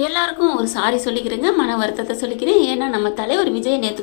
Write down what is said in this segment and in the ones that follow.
எல்லாருக்கும் ஒரு சாரி சொல்லிக்கிறேங்க, மன வருத்தத்தை சொல்லிக்கிறேன். ஏன்னா நம்ம தலைவர் விஜய் நேற்று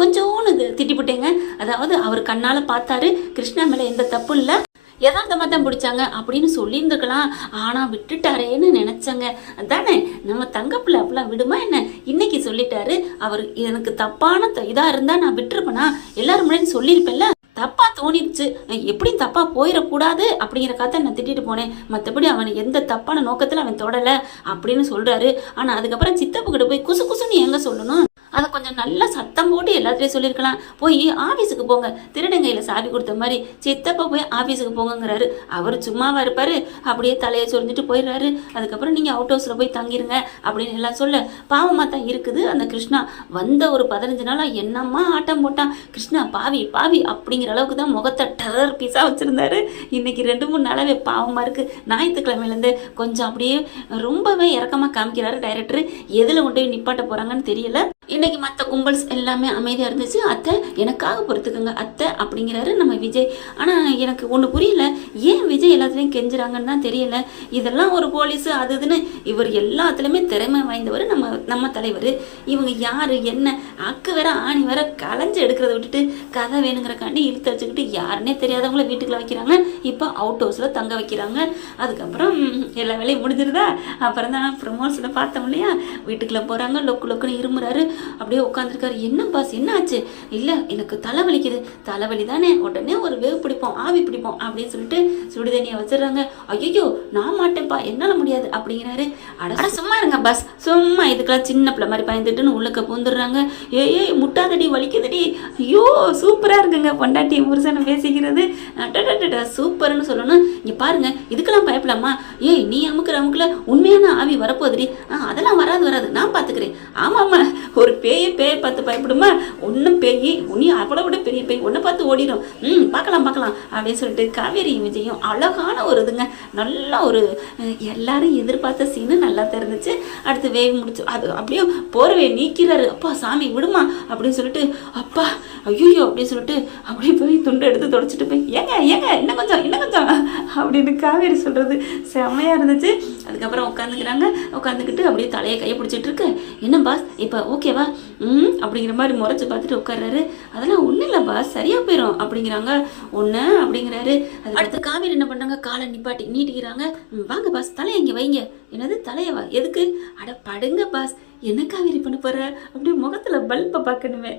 கொஞ்சோன்னு திட்டிவிட்டேங்க. அதாவது அவர் கண்ணால் பார்த்தாரு, கிருஷ்ணா மேலே எந்த தப்பு இல்லை, யதார்த்தமாக தான் பிடிச்சாங்க அப்படின்னு சொல்லியிருந்துக்கலாம். ஆனால் விட்டுட்டாரேன்னு நினச்சங்க. அதானே நம்ம தங்கப்பிள்ளை அப்படிலாம் விடுமா என்ன? இன்னைக்கு சொல்லிட்டாரு. அவர் எனக்கு தப்பான இதாக இருந்தால் நான் விட்டுருப்பேனா, எல்லாரும் முன்னாடி சொல்லியிருப்பேன்ல. தப்பா தோணிடுச்சு, எப்படி தப்பா போயிடக்கூடாது அப்படிங்கிற கதை நான் திட்டிட்டு போனேன். மற்றபடி அவன் எந்த தப்பான நோக்கத்தில் அவன் தொடலை அப்படின்னு சொல்றாரு. ஆனால் அதுக்கப்புறம் சித்தப்பு கிட்ட போய் குசு குசுன்னு எங்க சொல்லணும்? அதை கொஞ்சம் நல்லா சத்தம் போட்டு எல்லாத்தையும் சொல்லியிருக்கலாம். போய் ஆஃபீஸுக்கு போங்க, திருடங்கையில் சாவி கொடுத்த மாதிரி சித்தப்பா போய் ஆஃபீஸுக்கு போங்கங்கிறாரு. அவர் சும்மாவா இருப்பாரு? அப்படியே தலையை சொரிஞ்சிட்டு போயிடுறாரு. அதுக்கப்புறம் நீங்கள் அவுட் ஹவுஸில் போய் தங்கிருங்க அப்படின்னு எல்லாம் சொல்ல பாவமாக தான் இருக்குது. அந்த கிருஷ்ணா வந்த ஒரு 15 நாளாக என்னம்மா ஆட்டம் போட்டான். கிருஷ்ணா பாவி பாவி அப்படிங்கிற அளவுக்கு தான் முகத்தை டெரர் பீஸாக வச்சுருந்தாரு. இன்னைக்கு 2-3 நாளாவே பாவமாக இருக்குது. ஞாயிற்றுக்கிழமையிலேருந்து கொஞ்சம் அப்படியே ரொம்பவே இறக்கமாக காமிக்கிறாரு டைரக்டர். எதில் கொண்டு போய் நிப்பாட்ட போகிறாங்கன்னு தெரியல. இன்னைக்கு மற்ற கும்பல்ஸ் எல்லாமே அமைதியாக இருந்துச்சு. அத்தை எனக்காக பொறுத்துக்குங்க அத்தை அப்படிங்கிறாரு நம்ம விஜய். ஆனால் எனக்கு ஒன்று புரியல, ஏன் விஜய் எல்லாத்துலேயும் கெஞ்சுறாங்கன்னு தான் தெரியல. இதெல்லாம் ஒரு போலீஸு அது இதுன்னு இவர் எல்லாத்துலேயுமே திறமை வாய்ந்தவர் நம்ம தலைவர். இவங்க யார் என்ன அக்கு வேற ஆணி வேற களைஞ்சு எடுக்கிறத விட்டுட்டு கதை வேணுங்கிறக்காண்டி இழுத்து வச்சுக்கிட்டு யாருன்னே தெரியாதவங்கள வீட்டுக்குள்ள வைக்கிறாங்க. இப்போ அவுட் ஹவுஸில் தங்க வைக்கிறாங்க. அதுக்கப்புறம் எல்லா வேலையும் முடிஞ்சிருதா. அப்புறம் தான் ப்ரமோஷனில் பார்த்தோம் இல்லையா, வீட்டுக்குள்ளே போகிறாங்க, லொக்குன்னு இருமுறாரு. அப்படியே உட்காந்துருக்காரு. என்ன பாஸ் என்ன ஆச்சு? இல்லை எனக்கு தலைவலிக்குது. தலைவலி தானே, உடனே ஒரு வேவ் பிடிப்போம், ஆவி பிடிப்போம் அப்படின்னு சொல்லிட்டு சுடுதண்ணியை வச்சிடறாங்க. ஐயோ நான் மாட்டேன்ப்பா, என்னால் முடியாது அப்படிங்கிறாரு. அட சும்மா இருங்க பாஸ், சும்மா இதுக்கெல்லாம் சின்ன பிள்ளை மாதிரி பயந்துட்டுன்னு உள்ளக்க பூந்துடுறாங்க. ஏய் முட்டாதடி வலிக்குதுடி. ஐயோ சூப்பராக இருக்குங்க பொண்டாட்டி புருஷனை பேசிக்கிறது. சூப்பர்னு சொல்லணும். இங்கே பாருங்க இதுக்கெல்லாம் பயப்படலாமா? ஏய் நீ அமுக்குல உண்மையான ஆவி வரப்போகுதுடி. அதெல்லாம் வராது நான் பார்த்துக்கிறேன். ஆமாம்மா, ஒரு பேயை பார்த்து பயப்படுமா? ஒன்றும் பேய் உனி அவ்வளோ விட பெரிய பேய் ஒன்றை பார்த்து ஓடிடும். பார்க்கலாம் அப்படின்னு சொல்லிட்டு காவேரி விஜயும் அழகான ஒரு இதுங்க, நல்லா ஒரு எல்லாரும் எதிர்பார்த்த சீனு நல்லா தெரிஞ்சிச்சு. அடுத்து வேவி முடிச்சு அது அப்படியே போர்வையை நீக்கிறாரு. அப்பா சாமி விடுமா அப்படின்னு சொல்லிட்டு, அப்பா ஐயோ அப்படின்னு சொல்லிட்டு அப்படியே போய் துண்டு எடுத்து தொடச்சிட்டு போய் ஏங்க இன்னும் கொஞ்சம் அப்படின்னு காவேரி சொல்றது செம்மையாக இருந்துச்சு. அதுக்கப்புறம் உட்காந்துக்கிட்டு அப்படியே தலையை கையை பிடிச்சிட்டு இருக்கு. என்ன பாஸ் இப்போ ஓகேவா அப்படிங்கிற மாதிரி முறைச்சு பார்த்துட்டு உட்கார்றாரு. அதெல்லாம் ஒன்றும் இல்லை பாஸ், சரியா போயிடும் அப்படிங்கிறாங்க. ஒன்று அப்படிங்கிறாரு. அது அடுத்து காவேரி என்ன பண்ணுறாங்க, காலை நீட்டிக்கிறாங்க. வாங்க பாஸ் தலையை இங்கே வைங்க. என்னது தலையவா எதுக்கு? அட படுங்க பாஸ். என்ன காவேரி பண்ண போகிற? அப்படியே முகத்தில் பல்பை பார்க்கணுமே.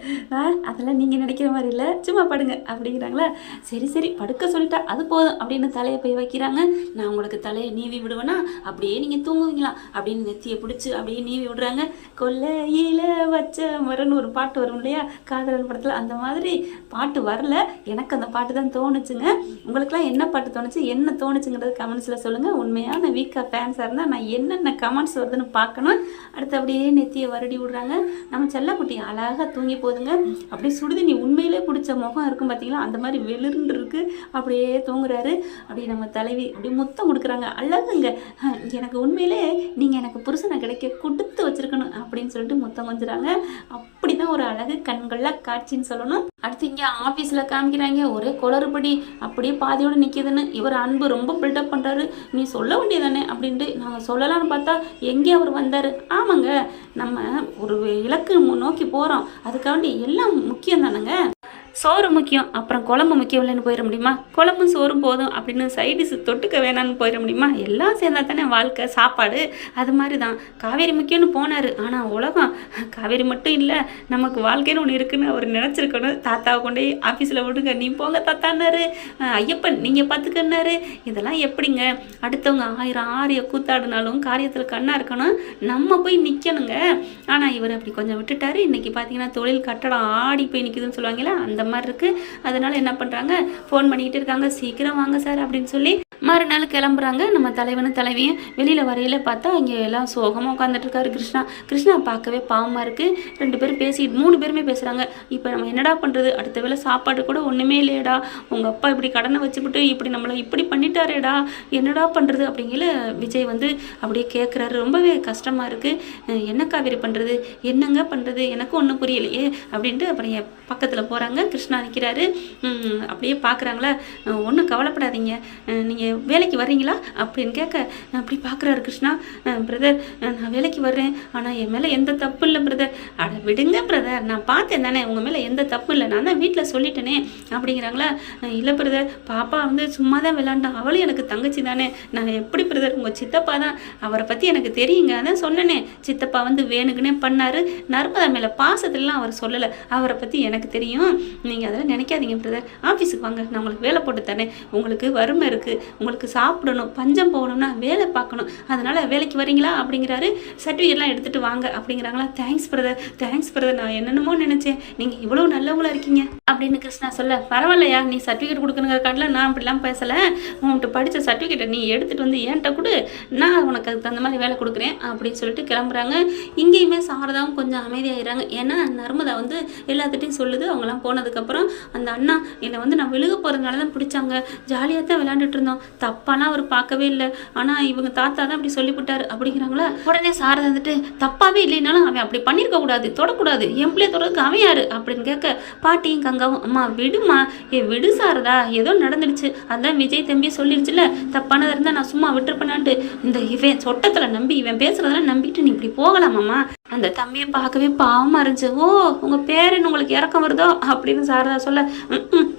அதெல்லாம் நீங்கள் நினைக்கிற மாதிரி இல்லை, சும்மா படுங்க அப்படிங்கிறாங்களா. சரி படுக்க சொல்லிட்டா அது போதும் அப்படின்னு தலையை போய் வைக்கிறாங்க. நான் உங்களுக்கு தலையை நீவி விடுவேனா, அப்படியே நீங்கள் தூங்குவீங்களா அப்படின்னு நெத்தியை பிடிச்சி அப்படியே நீவி விடுறாங்க. கொல்லையில வச்ச மரன்னு ஒரு பாட்டு வரும் இல்லையா காதலன் படத்தில், அந்த மாதிரி பாட்டு வரல, எனக்கு அந்த பாட்டு தான் தோணுச்சுங்க. உங்களுக்குலாம் என்ன பாட்டு தோணுச்சு, என்ன தோணுச்சுங்கிறது கமெண்ட்ஸில் சொல்லுங்கள். உண்மையான வீக்கா ஃபேன்ஸாக இருந்தால் நான் என்னென்ன கமெண்ட்ஸ் வருதுன்னு பார்க்கணும். அடுத்து அப்படியே நெத்தியை வருடி விடுறாங்க. நம்ம செல்லக்குட்டி அழகாக தூங்கி போதுங்க. அப்படியே சுடுதண்ணி உண்மையிலே பிடிச்ச முகம் இருக்கும் பார்த்தீங்களா, அந்த மாதிரி வெளிர்ந்து இருக்கு. அப்படியே தூங்குறாரு. அப்படியே நம்ம தலைவி அப்படியே முத்தம் கொடுக்குறாங்க. அழகுங்க, எனக்கு உண்மையிலே நீங்கள் எனக்கு புருஷனை கிடைக்க கொடுத்து வச்சிருக்கணும் அப்படின்னு சொல்லிட்டு முத்தம் கொஞ்சுறாங்க. அப்படிதான் ஒரு அழகு கண்கள்லாம் காட்சின்னு சொல்லணும். அடுத்து இங்கே ஆஃபீஸில் காமிக்கிறாங்க, ஒரே குளறுபடி அப்படியே பாதியோடு நிற்கிதுன்னு. இவர் அன்பு ரொம்ப பில்டப் பண்ணுறாரு. நீ சொல்ல வேண்டியதானே அப்படின்ட்டு நாங்கள் சொல்லலான்னு பார்த்தா எங்கே அவர் வந்தார். ஆமாங்க, நம்ம ஒரு இலக்கு நோக்கி போகிறோம், அதுக்காண்டி எல்லாம் முக்கியம் தானேங்க. சோறு முக்கியம், அப்புறம் குழம்பு முக்கியம் இல்லைன்னு போயிட முடியுமா? குழம்பும் சோறும் போதும் அப்படின்னு சைடிஸ் தொட்டுக்க வேணான்னு போயிட முடியுமா? எல்லாம் சேர்ந்தா தானே வாழ்க்கை, சாப்பாடு. அது மாதிரி தான் காவேரி முக்கியம்னு போனார். ஆனால் உலகம் காவேரி மட்டும் இல்லை, நமக்கு வாழ்க்கைன்னு ஒன்று இருக்குன்னு அவர் நினச்சிருக்கணும். தாத்தாவை கொண்டே ஆஃபீஸில் விடுங்க, நீ போங்க தாத்தான்னாரு. ஐயப்பன் நீங்கள் பார்த்துக்கன்னாரு. இதெல்லாம் எப்படிங்க? அடுத்தவங்க 1000 ஆரிய கூத்தாடினாலும் காரியத்தில் கண்ணாக இருக்கணும், நம்ம போய் நிற்கணுங்க. ஆனால் இவர் அப்படி கொஞ்சம் விட்டுட்டாரு. இன்றைக்கி பார்த்தீங்கன்னா தொழில் கட்டடம் ஆடி போய் நிற்குதுன்னு சொல்லுவாங்களா, அந்த மாதிரி இருக்குது. அதனால என்ன பண்ணுறாங்க, ஃபோன் பண்ணிக்கிட்டு இருக்காங்க, சீக்கிரம் வாங்க சார் அப்படின்னு சொல்லி. மறுநாள் கிளம்புறாங்க. நம்ம தலைவனும் தலைவியும் வெளியில் வரையில் பார்த்தா இங்கே எல்லாம் சோகமாக உட்காந்துட்டு இருக்காரு கிருஷ்ணா பார்க்கவே பாவமாக இருக்குது. 2 பேரும் பேசிட்டு 3 பேருமே பேசுகிறாங்க. இப்போ நம்ம என்னடா பண்ணுறது, அடுத்த வேளை சாப்பாடு கூட ஒன்றுமே இல்லையடா, உங்கள் அப்பா இப்படி கடனை வச்சுக்கிட்டு இப்படி நம்மளை இப்படி பண்ணிட்டாரேடா, என்னடா பண்ணுறது அப்படிங்கிற விஜய் வந்து அப்படியே கேட்குறாரு. ரொம்பவே கஷ்டமாக இருக்குது, என்ன காவேரி பண்ணுறது, என்னங்க பண்ணுறது, எனக்கு ஒன்றும் புரியலையே அப்படின்ட்டு அப்புறம் என் பக்கத்தில் போகிறாங்க. கிருஷ்ணா நிற்கிறாரு. அப்படியே பார்க்குறாங்களா, ஒன்றும் கவலைப்படாதீங்க, நீங்கள் நீங்கள் வேலைக்கு வர்றீங்களா அப்படின்னு கேட்க அப்படி பார்க்குறாரு கிருஷ்ணா. பிரதர் நான் வேலைக்கு வர்றேன், ஆனால் என் மேலே எந்த தப்பு இல்லை பிரதர். அட விடுங்க பிரதர், நான் பார்த்தேன் தானே உங்கள் மேலே எந்த தப்பு இல்லை, நான் தான் வீட்டில் சொல்லிட்டேனே அப்படிங்கிறாங்களா. இல்லை பிரதர், பாப்பா வந்து சும்மா தான் விளாண்டான், அவளும் எனக்கு தங்கச்சி தானே, நான் எப்படி பிரதர், உங்கள் சித்தப்பா தான், அவரை பற்றி எனக்கு தெரியுங்க, அதான் சொன்னனே, சித்தப்பா வந்து வேணுக்குன்னே பண்ணார், நர்மதா மேலே பாசத்துலலாம் அவர் சொல்லலை, அவரை பற்றி எனக்கு தெரியும், நீங்கள் அதெல்லாம் நினைக்காதீங்க பிரதர், ஆஃபீஸுக்கு வாங்க, நான் உங்களுக்கு வேலை போட்டு தரேன், உங்களுக்கு வறுமை இருக்குது, உங்களுக்கு சாப்பிடணும், பஞ்சம் போகணும்னா வேலை பார்க்கணும், அதனால் வேலைக்கு வரீங்களா அப்படிங்கிறாரு. சர்டிஃபிகேட்லாம் எடுத்துகிட்டு வாங்க அப்படிங்கிறாங்களா. தேங்க்ஸ் பிரதர், தேங்க்ஸ் பிரதர், நான் என்னென்னமோ நினச்சேன், நீங்கள் இவ்வளோ நல்லவங்களா இருக்கீங்க அப்படின்னு கிருஷ்ணா சொல்ல, பரவாயில்லையா, நீ சர்டிஃபிகேட் கொடுக்கணுங்கிறக்காட்டில் நான் அப்படிலாம் பேசலை, உன்கிட்ட படித்த சர்டிஃபிகேட்டை நீ எடுத்துகிட்டு வந்து ஏன்ட்ட கொடு, நான் உனக்கு அதுக்கு தகுந்த மாதிரி வேலை கொடுக்குறேன் அப்படின்னு சொல்லிட்டு கிளம்புறாங்க. இங்கேயுமே சாரதாவும் கொஞ்சம் அமைதியாகிறாங்க. ஏன்னா நர்மதா வந்து எல்லாத்துட்டையும் சொல்லுது. அவங்களாம் போனதுக்கப்புறம் அந்த அண்ணா என்னை வந்து நான் விழுக போகிறதுனால தான் பிடிச்சாங்க, ஜாலியாக தான் விளையாண்டுட்டு இருந்தோம், தப்பாலாம் அவர் பார்க்கவே இல்லை, ஆனால் இவங்க தாத்தா தான் அப்படி சொல்லிவிட்டார் அப்படிங்கிறாங்களா. உடனே சாரதா வந்துட்டு தப்பாவே இல்லைனாலும் அவன் அப்படி பண்ணியிருக்க கூடாது, தொடக்கூடாது, என் பிள்ளைய தொடருக்கு அவன் யாரு அப்படின்னு கேட்க, பாட்டியும் கங்காவும் அம்மா விடுமா, விடு சாரதா, ஏதோ நடந்துடுச்சு, அதான் விஜய் தம்பியை சொல்லிடுச்சுல, தப்பானதாக இருந்தால் நான் சும்மா விட்டுருப்பேனான்ட்டு இந்த இவன் சொட்டத்தில் நம்பி இவன் பேசுறதெல்லாம் நம்பிட்டு நீ இப்படி போகலாமாம்மா. அந்த தம்பியை பார்க்கவே பாவமாக இருந்துச்சு. ஓ உங்கள் பேரன் உங்களுக்கு இறக்கம் வருதோ அப்படின்னு சாரதா சொல்ல,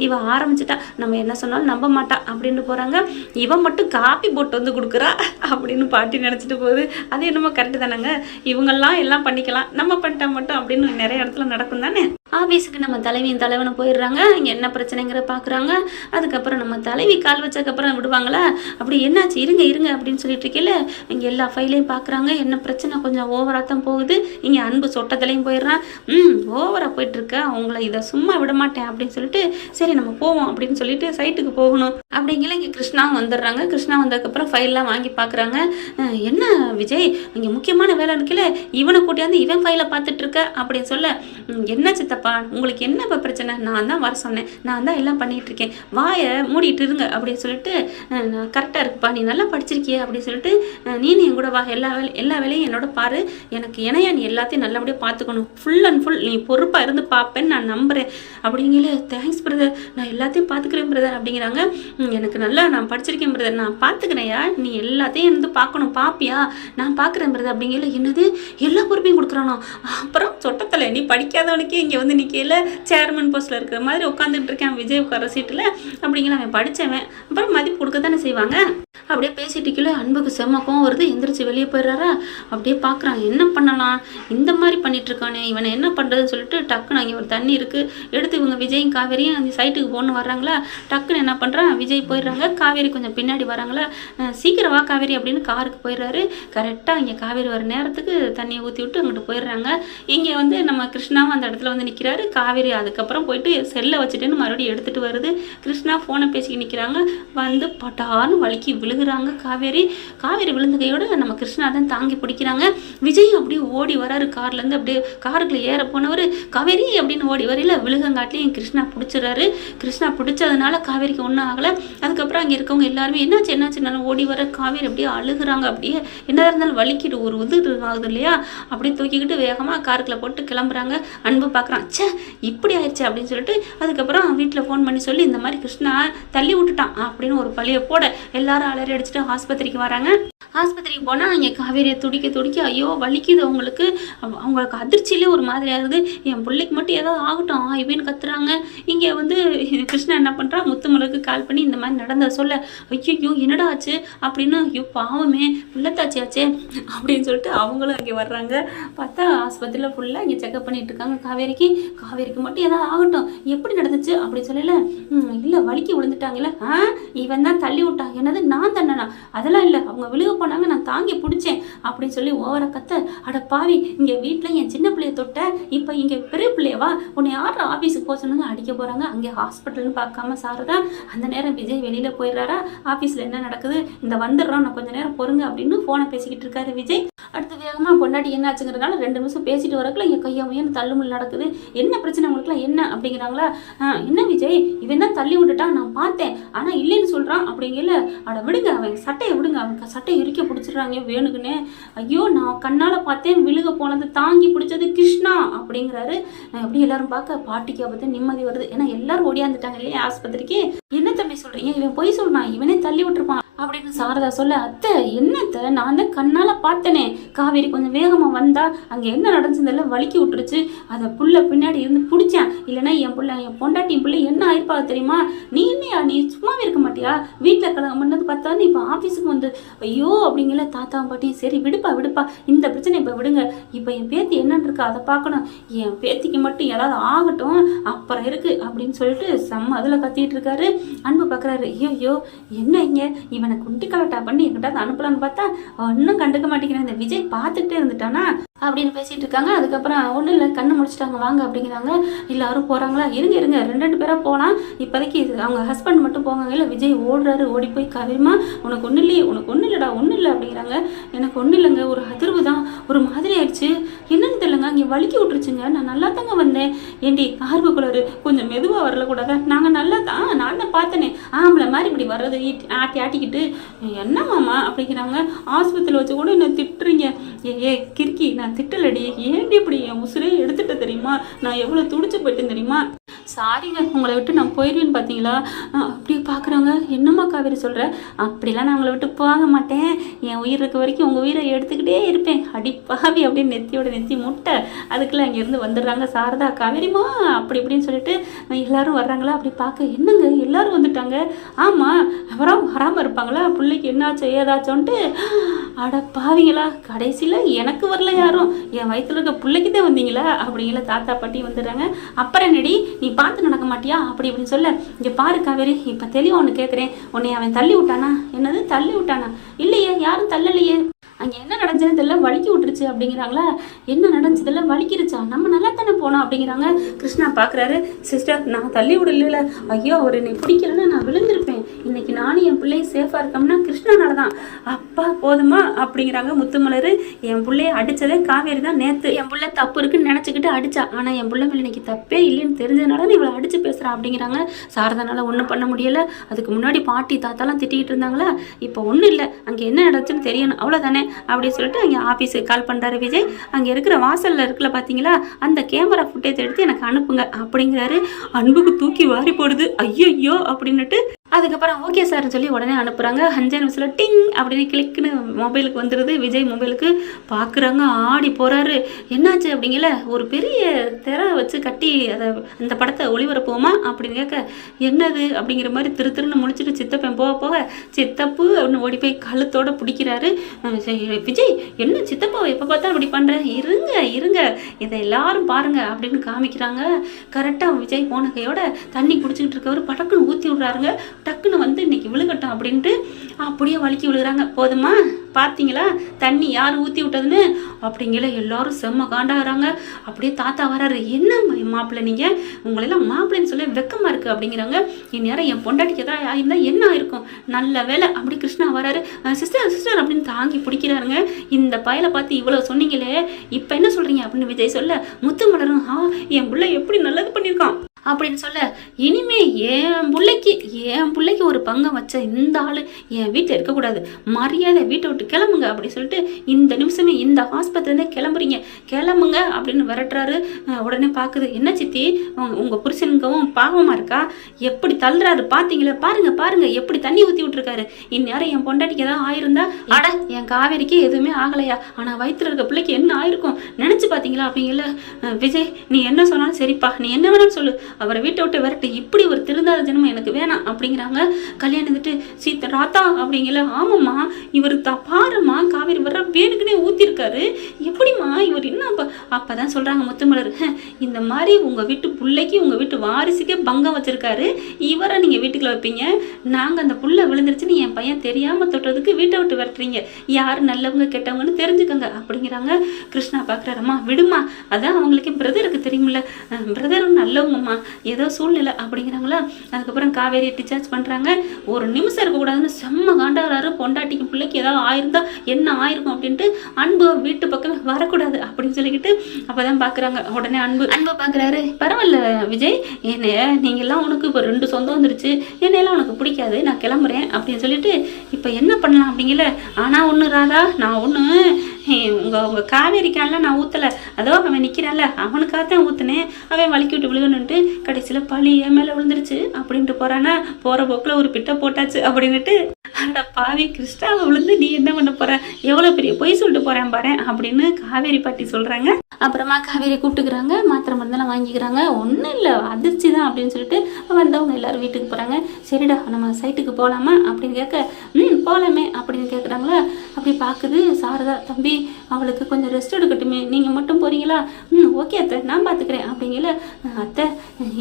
இவன் ஆரம்பிச்சிட்டா, நம்ம என்ன சொன்னாலும் நம்ப மாட்டா அப்படின்னு போகிறாங்க. இவன் மட்டும் காப்பி போட்டு வந்து கொடுக்குறா அப்படின்னு பாட்டி நினச்சிட்டு போகுது. அது என்னமோ கரெக்டு தானேங்க, இவங்கெல்லாம் எல்லாம் பண்ணிக்கலாம், நம்ம பண்ணிட்டா மட்டும் அப்படின்னு நிறைய இடத்துல நடக்கும் தானே. ஆஃபீஸுக்கு நம்ம தலைவியும் தலைவனும் போயிடுறாங்க. இங்கே என்ன பிரச்சனைங்கிற பார்க்குறாங்க. அதுக்கப்புறம் நம்ம தலைவி கால் வச்சதுக்கப்புறம் விடுவாங்களா, அப்படி என்னாச்சு இருங்க இருங்க அப்படின்னு சொல்லிட்டு இருக்கல, இங்கே எல்லா ஃபைலையும் பார்க்குறாங்க. என்ன பிரச்சனை, கொஞ்சம் ஓவராக தான் போகுது. இங்கே அன்பு சொட்டத்திலையும் போயிடுறான். ஓவராக போயிட்டுருக்க, அவங்கள இதை சும்மா விட மாட்டேன் அப்படின்னு சொல்லிட்டு, சரி நம்ம போவோம் அப்படின்னு சொல்லிட்டு சைட்டுக்கு போகணும் அப்படிங்கிற இங்கே கிருஷ்ணாவும் வந்துடுறாங்க. கிருஷ்ணா வந்ததுக்கப்புறம் ஃபைல்லாம் வாங்கி பார்க்குறாங்க. என்ன விஜய், இங்கே முக்கியமான வேலை இருக்கல, இவனை கூட்டியாந்து இவன் ஃபைலை பார்த்துட்டு இருக்க அப்படின்னு சொல்ல, என்ன சித்தப்பா உங்களுக்கு என்ன இப்போ பிரச்சனை, நான் தான் வர சொன்னேன், நான் தான் எல்லாம் பண்ணிகிட்டு இருக்கேன், வாயை மூடிட்டு இருங்க அப்படின்னு சொல்லிட்டு, நான் கரெக்டாக இருக்குப்பா, நீ நல்லா படிச்சிருக்கிய அப்படின்னு சொல்லிட்டு, நீ என் கூட வா, எல்லா வேலையும் என்னோட பாரு, எனக்கு இணையா நீ எல்லாத்தையும் நல்லபடியாக பார்த்துக்கணும், ஃபுல் அண்ட் ஃபுல் நீ பொறுப்பாக இருந்து பார்ப்பேன்னு நான் நம்புகிறேன் அப்படிங்கல. தேங்க்ஸ் பிரதர், நான் எல்லாத்தையும் பார்த்துக்கிறேன் பிரதர் அப்படிங்கிறாங்க. எனக்கு நல்லா நான் படிச்சிருக்கேன் பிரதர், நான் பார்த்துக்கிறேன்யா, நீ எல்லாத்தையும் இருந்து பார்க்கணும், பாப்பியா, நான் பார்க்குறேன் பிரதர் அப்படிங்கல. என்னது எல்லா பொறுப்பையும் கொடுக்குறானோ, அப்புறம் சொட்டத்தில் நீ படிக்காதவனுக்கே இங்கே வந்து நிற்கல சேர்மன் போஸ்ட்டில் இருக்கிற மாதிரி உட்காந்துட்டு இருக்கேன் விஜய் உட்கார சீட்டில் அப்படிங்கிற, அவன் படித்தவன், அப்புறம் மதிப்பு கொடுக்க தானே செய்வாங்க. அப்படியே பேசிட்டு கீழே அன்புக்கு செம்மக்கம் வருது. எந்திரிச்சு வெளியே போயிடுறாரா. அப்படியே பார்க்குறான், என்ன பண்ணலாம், இந்த மாதிரி பண்ணிட்டு இருக்கானே, இவனை என்ன பண்ணுறதுன்னு சொல்லிட்டு டக்குன்னு அங்கே ஒரு தண்ணி இருக்குது எடுத்து இவங்க விஜயும் காவேரியும் அந்த சைட்டுக்கு போகணுன்னு வர்றாங்களா. டக்குன்னு என்ன பண்ணுறான், விஜய் போயிடுறாங்க, காவேரி கொஞ்சம் பின்னாடி வராங்களா. சீக்கிரம் வா காவேரி அப்படின்னு காருக்கு போயிடுறாரு. கரெக்டாக இங்கே காவேரி வர நேரத்துக்கு தண்ணியை ஊற்றி விட்டு அங்கிட்டு போயிடுறாங்க. இங்கே வந்து நம்ம கிருஷ்ணாவும் அந்த இடத்துல வந்து நிற்கிறாரு. காவேரி அதுக்கப்புறம் போயிட்டு செல்லை வச்சுட்டுன்னு மறுபடியும் எடுத்துகிட்டு வருது. கிருஷ்ணா ஃபோனை பேசிக்கிட்டு நிற்கிறாங்க. வந்து பட்டான்னு வலிக்கி விழுகுறாங்க காவேரி. காவேரி விழுந்த கையோட நம்ம கிருஷ்ணா தான் தாங்கி பிடிக்கிறாங்க. விஜயும் அப்படியே ஓடி வராரு கார்லேருந்து. அப்படியே காருக்குள்ள ஏற போனவர் காவேரி அப்படின்னு ஓடி வரையில விழுகங்காட்டிலையும் கிருஷ்ணா பிடிச்சிடறாரு. கிருஷ்ணா பிடிச்சதுனால காவேரிக்கு ஒன்றும் ஆகலை. அதுக்கப்புறம் அங்கே இருக்கவங்க எல்லாருமே என்னாச்சு என்னாச்சுனாலும் ஓடி வர காவேரி அப்படியே அழுகுறாங்க. அப்படியே என்ன இருந்தாலும் வலிக்கிட்டு ஒரு இது ஆகுது இல்லையா, அப்படியே தூக்கிக்கிட்டு வேகமாக காருக்குள்ள போட்டு கிளம்புறாங்க. அன்பு பார்க்குறான், சே இப்படி ஆயிடுச்சு அப்படின்னு சொல்லிட்டு அதுக்கப்புறம் வீட்டில் ஃபோன் பண்ணி சொல்லி இந்த மாதிரி கிருஷ்ணா தள்ளி விட்டுட்டான் அப்படின்னு ஒரு பழியை போட எல்லாரும் அலறி அடிச்சுட்டு ஆஸ்பத்திரிக்கு வராங்க. ஆஸ்பத்திரிக்கு போனால் இங்கே காவேரியை துடிக்க ஐயோ வலிக்குது அவங்களுக்கு அதிர்ச்சியிலே ஒரு மாதிரி ஆகுது. என் பிள்ளைக்கு மட்டும் ஏதாவது ஆகட்டும் இப்படின்னு கத்துறாங்க. இங்கே வந்து கிருஷ்ணா என்ன பண்ணுறா, முத்துமலுக்கு கால் பண்ணி இந்த மாதிரி நடந்த சொல்ல, ஐயோ என்னடா ஆச்சு அப்படின்னு, ஐயோ பாவமே பிள்ளைத்தாச்சி ஆச்சே அப்படின்னு சொல்லிட்டு அவங்களும் அங்கே வர்றாங்க. பார்த்தா ஆஸ்பத்திரியில் ஃபுல்லாக இங்கே செக்அப் பண்ணிட்டு இருக்காங்க. காவேரிக்கு மட்டும் ஏதாவது ஆகட்டும், எப்படி நடந்துச்சு அப்படின்னு சொல்லல, இல்லை வலிக்கு விழுந்துட்டாங்கல்ல, இவன் தான் தள்ளி விட்டாங்க. என்னது நான் தண்ணனா, அதெல்லாம் இல்லை, அவங்க விழுக போனாங்க, நான் தாங்கி பிடிச்சேன் அப்படின்னு சொல்லி ஓவர கத்த. அட பாவி, இங்கே வீட்டில் என் சின்ன பிள்ளைய தொட்ட, இப்போ இங்கே பெரிய பிள்ளையவா, உன்னை யார் ஆஃபீஸுக்கு போக சொன்னாங்க, அடிக்க போகிறாங்க. அங்கே ஹாஸ்பிட்டல்னு பார்க்காம சாரதா. அந்த நேரம் விஜய் வெளியில் போயிடுறாரா. ஆஃபீஸில் என்ன நடக்குது, இந்த வந்துடுறோம், நான் கொஞ்சம் நேரம் பொறுங்க அப்படின்னு ஃபோனை பேசிக்கிட்டு இருக்காரு விஜய். அடுத்து வேகமாக பொண்டாட்டி என்ன ஆச்சுங்கிறதுனால 2 நிமிஷம் பேசிட்டு வரக்குள்ள இங்கே கையமையன்னு தள்ளுமுள் நடக்குது. என்ன பிரச்சனை உங்களுக்குலாம் என்ன அப்படிங்கிறாங்களா. என்ன விஜய் இவன் தான் தள்ளி விட்டுட்டான், நான் பார்த்தேன், ஆனால் இல்லைன்னு சொல்கிறான் அப்படிங்கல. அட விடுங்க, அவன் சட்டையை விடுங்க, அவன் சட்டை இறுக்க பிடிச்சிடுறாங்க வேணுக்குன்னு. ஐயோ நான் கண்ணால் பார்த்தேன், விழுக போனது தாங்கி பிடிச்சது கிருஷ்ணா அப்படிங்கிறாரு. அப்படி எல்லாரும் பார்க்க பாட்டிக்கு அப்போ நிம்மதி வருது. ஏன்னா எல்லாரும் ஓடியாந்துட்டாங்க இல்லையா ஆஸ்பத்திரிக்கு. என்ன தம்பி சொல்றீங்க, இவன் பொய் சொல்றான், இவனே தள்ளி விட்டுருப்பான் அப்படின்னு சாரதா சொல்ல, அத்தை என்னத்தை நான் தான் கண்ணால பார்த்தனே, காவேரி கொஞ்சம் வேகமா வந்தா அங்க என்ன நடந்துச்சுன்னு வலிக்கி விட்டுருச்சு, அதை புள்ள பின்னாடி இருந்து பிடிச்சேன், இல்லைன்னா என் பிள்ளை என் பொண்டாட்டி பிள்ளை என்ன ஆயிருப்பாங்க தெரியுமா, நீ என்னையா நீ சும்மாவே இருக்க மாட்டியா, வீட்டில் கலகம் பண்ணது பார்த்தா நீ இப்போ ஆஃபீஸுக்கு வந்து ஐயோ அப்படிங்கிற தாத்தாவும் பாட்டியும் சரி விடுப்பா இந்த பிரச்சனை இப்போ விடுங்க, இப்போ என் பேத்தி என்னன்னு இருக்கா அதை பார்க்கணும், என் பேத்திக்கு மட்டும் ஏதாவது ஆகட்டும் அப்புறம் இருக்கு அப்படின்னு சொல்லிட்டு செம்ம அதில் கத்திட்டு இருக்காரு. அன்பு பார்க்குறாரு, ஐயோ என்ன இங்க இவனை குட்டி கலட்டா பண்ணி என்கிட்ட அனுப்பலான்னு பார்த்தா ஒன்றும் கண்டுக்க மாட்டேங்கிறேன், இந்த விஜய் பார்த்துக்கிட்டே இருந்துட்டானா அப்படின்னு பேசிட்டு இருக்காங்க. அதுக்கப்புறம் ஒன்றும் இல்லை கண்ணு முடிச்சிட்டாங்க வாங்க அப்படிங்கிறாங்க. எல்லாரும் போகிறாங்களா, இருங்க ரெண்டு பேராக போகலாம், இப்போதைக்கு அவங்க ஹஸ்பண்ட் மட்டும் போவாங்க. இல்லை விஜய் ஓடுறாரு, ஓடி போய் காவிரிமா உனக்கு ஒன்றும் இல்லையே, உனக்கு ஒன்றும் இல்லைடா ஒன்றும் இல்லை அப்படிங்கிறாங்க. எனக்கு ஒன்றும் இல்லைங்க, ஒரு அதிர்வு தான், ஒரு மாதிரி ஆயிடுச்சு, என்னன்னு தெரியலங்க, அங்கே வலிக்கி விட்டுருச்சுங்க, நான் நல்லா தாங்க வந்தேன். ஏண்டி ஆர்வக்குளர் கொஞ்சம் மெதுவாக வரலக்கூடாதா, நாங்கள் நல்லா தான் நான் தான் பார்த்தனே ஆம்பளை மாதிரி இப்படி வர்றது ஆட்டிக்கிட்டு என்ன மாமா அப்படிங்கிறாங்க. ஆஸ்பத்திரியில் வச்சு கூட என்ன திட்டுறீங்க, ஏ கிறுக்கி நான் திட்டலடி, ஏன்டி இப்படி என் உசுரே எடுத்துட்ட தெரியுமா, நான் எவ்வளோ துடிச்சு போயிட்டேன் தெரியுமா, சாரிங்க உங்களை விட்டு நான் போயிடுவேன்னு பார்த்தீங்களா அப்படியே பார்க்குறாங்க. என்னம்மா காவேரி சொல்கிற, அப்படிலாம் நான் உங்களை விட்டு போக மாட்டேன், என் உயிர் இருக்க வரைக்கும் உங்கள் உயிரை எடுத்துக்கிட்டே இருப்பேன், அடிப்பாவி அப்படின்னு நெத்தியோட நெத்தி முட்டை. அதுக்குள்ளே அங்கேருந்து வந்துடுறாங்க சாரதா, காவேரிமா அப்படி இப்படின்னு சொல்லிட்டு எல்லாரும் வர்றாங்களா. அப்படி பார்க்க என்னங்க எல்லாரும் வந்துட்டாங்க, ஆமாம் அப்புறம் வராமல் இருப்பாங்களா, பிள்ளைக்கு என்னாச்சோ ஏதாச்சோன்ட்டு. அட பாவிங்களா, கடைசியில் எனக்கு வரல யாரும், என் வயிற்றுல இருக்க பிள்ளைக்கு தான் வந்தீங்களா அப்படிங்கிற தாத்தா பாட்டி வந்துடுறாங்க. அப்புறம் என்னடி நீ பார்த்து நடக்க மாட்டியா அப்படி இப்படின்னு சொல்ல, இங்கே பாரு காவேரி இப்போ தெளிவாக ஒன்று கேட்குறேன், உன்னை அவன் தள்ளி விட்டானா, என்னது தள்ளி விட்டானா, இல்லையே யாரும் தள்ளலையே, அங்கே என்ன நடந்துச்சுன்னு தெரியல வலிக்கி விட்டுருச்சு அப்படிங்கிறாங்களா. என்ன நடந்துச்சதில்ல வலிக்கிருச்சா, நம்ம நல்லா தானே போனோம் அப்படிங்கிறாங்க. கிருஷ்ணா பார்க்குறாரு, சிஸ்டர் நான் தள்ளி விடல, ஐயோ அவர் என்னை பிடிக்கலன்னா நான் விழுந்திருப்பேன், இன்னைக்கு நானும் என் பிள்ளையும் சேஃபாக இருக்கோம்னா கிருஷ்ணனால தான், அப்பா போதுமா அப்படிங்கிறாங்க. முத்துமலர் என் பிள்ளைய அடித்ததே காவேரி தான், நேற்று என் பிள்ளை தப்பு இருக்குன்னு நினச்சிக்கிட்டு அடித்தா, ஆனால் என் பிள்ளை மேலே இன்னைக்கு தப்பே இல்லைன்னு தெரிஞ்சதுனால இவளை அடித்து பேசுகிறா அப்படிங்கிறாங்க. சாரதானால ஒன்றும் பண்ண முடியலை, அதுக்கு முன்னாடி பாட்டி தாத்தாலாம் திட்டிக்கிட்டு இருந்தாங்களா, இப்போ ஒன்றும் இல்லை அங்கே என்ன நடந்துச்சுன்னு தெரியணும் அவ்வளோதானே அப்படின்னு சொல்லிட்டு அங்கே ஆஃபீஸுக்கு கால் பண்ணுறாரு விஜய். அங்கே இருக்கிற வாசலில் இருக்குல்ல பார்த்தீங்களா அந்த கேமரா ஃபுட்டேஜ் எடுத்து எனக்கு அனுப்புங்க அப்படிங்கிறாரு. அன்புக்கு தூக்கி வாரி போடுது, ஐயோ அப்படின்னுட்டு. அதுக்கப்புறம் ஓகே சார்னு சொல்லி உடனே அனுப்புகிறாங்க. 5 நிமிஷத்தில் டிங் அப்படின்னு கிளிக்குன்னு மொபைலுக்கு வந்துடுது, விஜய் மொபைலுக்கு. பார்க்குறாங்க, ஆடி போகிறாரு. என்னாச்சு அப்படிங்கல, ஒரு பெரிய திரை வச்சு கட்டி அதை அந்த படத்தை ஒளிபரப்புவோமா அப்படின்னு கேட்க, என்னது அப்படிங்கிற மாதிரி திருன்னு முழிச்சிட்டு சித்தப்பன் போக சித்தப்பு அப்படின்னு ஓடி போய் கழுத்தோட பிடிக்கிறாரு. விஜய் என்ன சித்தப்பாவை எப்போ பார்த்தா அப்படி பண்ணுறேன், இருங்க இதை எல்லாரும் பாருங்க அப்படின்னு காமிக்கிறாங்க. கரெக்டாக விஜய் போன கையோட தண்ணி குடிச்சிக்கிட்டு இருக்கவர் படக்குன்னு ஊற்றி விட்றாருங்க. டக்குன்னு வந்து இன்னைக்கு விழுகட்டும் அப்படின்ட்டு அப்படியே வலிக்கி விழுகிறாங்க. போதுமா பார்த்தீங்களா தண்ணி யார் ஊற்றி விட்டதுன்னு அப்படிங்கிற எல்லாரும் செம்ம காண்டாகிறாங்க. அப்படியே தாத்தா வராரு, என்ன மாப்பிள்ளை நீங்கள் உங்களெல்லாம் மாப்பிள்ளைன்னு சொல்லி வெக்கமாக இருக்குது அப்படிங்கிறாங்க. இந்நேரம் என் பொண்டாட்டிக்கு எதாவது ஆயிருந்தால் என்ன ஆயிருக்கும், நல்ல வேலை அப்படி கிருஷ்ணா வராரு. சிஸ்டர் அப்படின்னு தாங்கி பிடிக்கிறாருங்க. இந்த பயலை பார்த்து இவ்வளோ சொன்னீங்களே இப்போ என்ன சொல்கிறீங்க அப்படின்னு விஜய் சொல்ல, முத்துமலரும் என் பிள்ளை எப்படி நல்லது பண்ணியிருக்கான் அப்படின்னு சொல்ல, இனிமே என் பிள்ளைக்கு ஒரு பங்கம் வச்ச இந்த ஆள் என் வீட்டில் இருக்கக்கூடாது, மரியாதை வீட்டை விட்டு கிளம்புங்க அப்படி சொல்லிட்டு இந்த நிமிஷமே இந்த ஆஸ்பத்திரிலேருந்தே கிளம்புங்க அப்படின்னு விரட்டுறாரு. உடனே பார்க்குது, என்ன சித்தி உங்கள் புருஷனுக்கவும் பாவமாக இருக்கா, எப்படி தள்ளுறாரு பார்த்தீங்களா, பாருங்க எப்படி தண்ணி ஊற்றி விட்டுருக்காரு, இந்நேரம் என் பொண்டாட்டிக்கு ஏதாவது ஆயிருந்தா, அட என் காவேரிக்கு எதுவுமே ஆகலையா, ஆனால் வயிற்றுல இருக்க பிள்ளைக்கு என்ன ஆயிருக்கும் நினச்சி பார்த்தீங்களா அப்படிங்கல. விஜய் நீ என்ன சொன்னாலும் சரிப்பா, நீ என்ன வேணாலும் சொல்லு, அவரை வீட்டை விட்டு விரட்டு, இப்படி ஒரு திருந்தாத ஜனமும் எனக்கு வேணாம் அப்படிங்கிறாங்க. கல்யாணம் வந்துட்டு ராத்தா அப்படிங்கல, ஆமாம்மா இவர் பாருமா காவேரி வர்ற வேணுக்குன்னே ஊற்றிருக்காரு, எப்படிம்மா இவர் என்ன அப்பதான் சொல்றாங்க முத்துமலர், இந்த மாதிரி உங்க வீட்டு பிள்ளைக்கு உங்க வீட்டு வாரிசுக்கே பங்கம் வச்சிருக்காரு, இவரை நீங்க வீட்டுக்குள்ள வைப்பீங்க, நாங்க அந்த புள்ள விழுந்துருச்சுன்னு என் பையன் தெரியாம தொட்டதுக்கு வீட்டை விட்டு விரட்டுறீங்க, யாரு நல்லவங்க கெட்டவங்கன்னு தெரிஞ்சுக்கங்க அப்படிங்கிறாங்க. கிருஷ்ணா பாக்குறாரம்மா விடுமா, அதான் அவங்களுக்கே பிரதருக்கு தெரியுமில்ல, பிரதரும் நல்லவங்கம்மா, ஏதோ சூழ்நிலை அப்படிங்கிறாங்களா. அதுக்கப்புறம் காவேரியை டிஸ்சார்ஜ் பண்ணுறாங்க. ஒரு நிமிஷம் இருக்கக்கூடாதுன்னு செம்ம காண்டாகிறாரு. பொண்டாட்டிக்கு பிள்ளைக்கு ஏதாவது ஆயிருந்தா என்ன ஆயிருக்கும் அப்படின்ட்டு அன்பு வீட்டு பக்கமே வரக்கூடாது அப்படின்னு சொல்லிக்கிட்டு அப்போ தான் பார்க்குறாங்க. உடனே அன்பு பார்க்குறாரு. பரவாயில்ல விஜய், என்னைய நீங்கள்லாம் உனக்கு இப்போ 2 சொந்தம் வந்துருச்சு, என்னையெல்லாம் உனக்கு பிடிக்காது, நான் கிளம்புறேன் அப்படின்னு சொல்லிட்டு இப்போ என்ன பண்ணலாம் அப்படிங்கல. ஆனால் ஒன்று ராதா, நான் ஒன்று உங்கள் காவேரிக்கான்லாம் நான் ஊற்றலை, அதோ அவன் நிற்கிறான்ல அவனுக்காகத்தான் ஊற்றுனேன், அவன் வலிக்கி விட்டு விழுகணுன்ட்டு கடைசியில் பழி என் மேலே விழுந்துருச்சு அப்படின்ட்டு போகிறானா. போகிற போக்கில் ஒரு பிட்டை போட்டாச்சு அப்படின்னுட்டு அந்த பாவி கிருஷ்ணாவை விழுந்து நீ என்ன பண்ண போற, எவ்வளோ பெரிய பொய் சொல்லிட்டு போறேன் பாரு அப்படின்னு காவேரி பாட்டி சொல்றாங்க. அப்புறமா காவேரி கூப்பிட்டுக்கிறாங்க. மாத்திரை மருந்தெல்லாம் வாங்கிக்கிறாங்க. ஒன்றும் இல்லை, அதிர்ச்சி தான் அப்படின்னு சொல்லிட்டு வந்தவங்க எல்லாரும் வீட்டுக்கு போகிறாங்க. சரிடா நம்ம சைட்டுக்கு போகலாமா அப்படின்னு கேட்க, போகலாமே அப்படின்னு கேட்குறாங்களா. அப்படி பார்க்குது சாரதா. தம்பி அவளுக்கு கொஞ்சம் ரெஸ்ட் எடுக்கட்டுமே, நீங்கள் மட்டும் போகிறீங்களா? ஓகே அத்தை, நான் பார்த்துக்கிறேன் அப்படிங்கல. அத்தை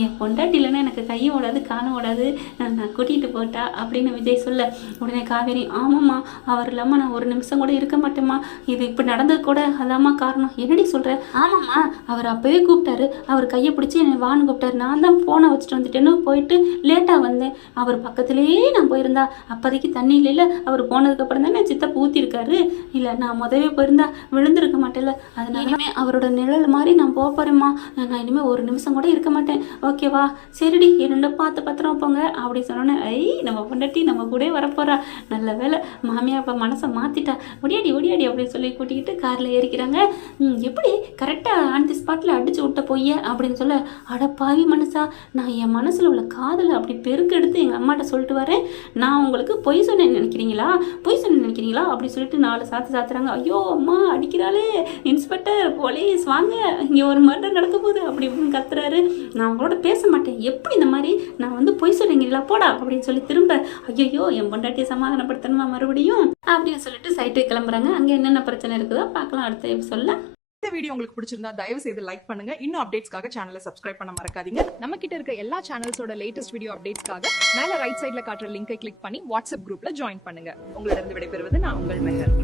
என் பொண்டாட்டி இல்லைன்னா எனக்கு கையும் ஓடாது காலும் ஓடாது, நான் கூட்டிகிட்டு போட்டா அப்படின்னு விஜய் சொல்ல, உடனே காவேரி ஆமாம்மா அவர் இல்லாமல் நான் ஒரு நிமிஷம் கூட இருக்க மாட்டேம்மா, இது இப்போ நடந்தது கூட அதாம்மா காரணம். என்னடி சொல்கிறேன்? ஆமாம்மா அவர் அப்போவே கூப்பிட்டாரு, அவர் கையை பிடிச்சி என்னை வான்னு கூப்பிட்டாரு, நான் தான் ஃபோனை வச்சுட்டு வந்துட்டேன்னு போயிட்டு லேட்டாக வந்தேன். அவர் பக்கத்துலேயே நான் போயிருந்தா அப்போதைக்கு தண்ணி இல்லைல்ல, அவர் போனதுக்கப்புறம் தானே சித்தப்பா ஊற்றிருக்காரு, இல்லை நான் முதவே போயிருந்தா விழுந்திருக்க மாட்டேன்ல, அதனாலுமே அவரோட நிழல் மாதிரி நான் போக போகிறேம்மா, நான் இனிமேல் ஒரு நிமிஷம் கூட இருக்க மாட்டேன், ஓகேவா? சரிடி என்னோட பார்த்து பத்திரம் போங்க அப்படி சொன்னோன்னே, நம்ம பொண்டாட்டி நம்ம கூட வரப்போறா, நல்ல வேலை மாமியா அப்பா மனசை மாற்றிட்டா, ஒடியாடி ஒடியாடி அப்படின்னு சொல்லி கூட்டிக்கிட்டு காரில் ஏறிக்கிறாங்க. எப்படி கரெக்டாக ஆன் தி ஸ்பாட்டில் அடிச்சு விட்ட பொய்ய அப்படின்னு சொல்ல, அட பாவி மனசா, நான் என் மனசில் உள்ள காதலை அப்படி பெருக்கெடுத்து எங்கள் அம்மாட்ட சொல்லிட்டு வரேன், நான் உங்களுக்கு பொய் சொன்னேன்னு நினைக்கிறீங்களா, பொய் சொன்னேன்னு நினைக்கிறீங்களா அப்படி சொல்லிட்டு 4 சாத்துறாங்க. ஐயோ அம்மா அடிக்கிறாளே, இன்ஸ்பெக்டர் போலீஸ் வாங்க, இங்கே ஒரு மர்டர் நடக்க போகுது அப்படி இப்படின்னு கத்துறாரு. நான் அவங்களோட பேச மாட்டேன், எப்படி இந்த மாதிரி நான் வந்து பொய் சொல்றீங்களா போடா அப்படின்னு சொல்லி திரும்ப, ஐயோ என் பொண்டாட்டியை சமாதானப்படுத்தணுமா மறுபடியும் அப்படின்னு சொல்லிட்டு சைட்டுக்கு கிளம்புறாங்க. அங்கே என்னென்ன பிரச்சனை இருக்குதோ பார்க்கலாம் அடுத்த எபிசோட்ல. இந்த வீடியோ உங்களுக்கு பிடிச்சிருந்தா தயவு செய்து லைக் பண்ணுங்க. இன்னும் அப்டேட்ஸ்க்காக சேனலை சப்ஸ்கிரைப் பண்ண மறக்காதீங்க. நம்ம கிட்ட இருக்க எல்லா சேனல்ஸோட லேட்டஸ்ட் வீடியோ அப்டேட்ஸ்க்காக மேல ரைட் சைடுல காட்டுற லிங்கை கிளிக் பண்ணி வாட்ஸ்அப் குரூப்ல ஜாயின் பண்ணுங்க. உங்களிடம் விடைபெறுவது நான் உங்கள் மெஹர்.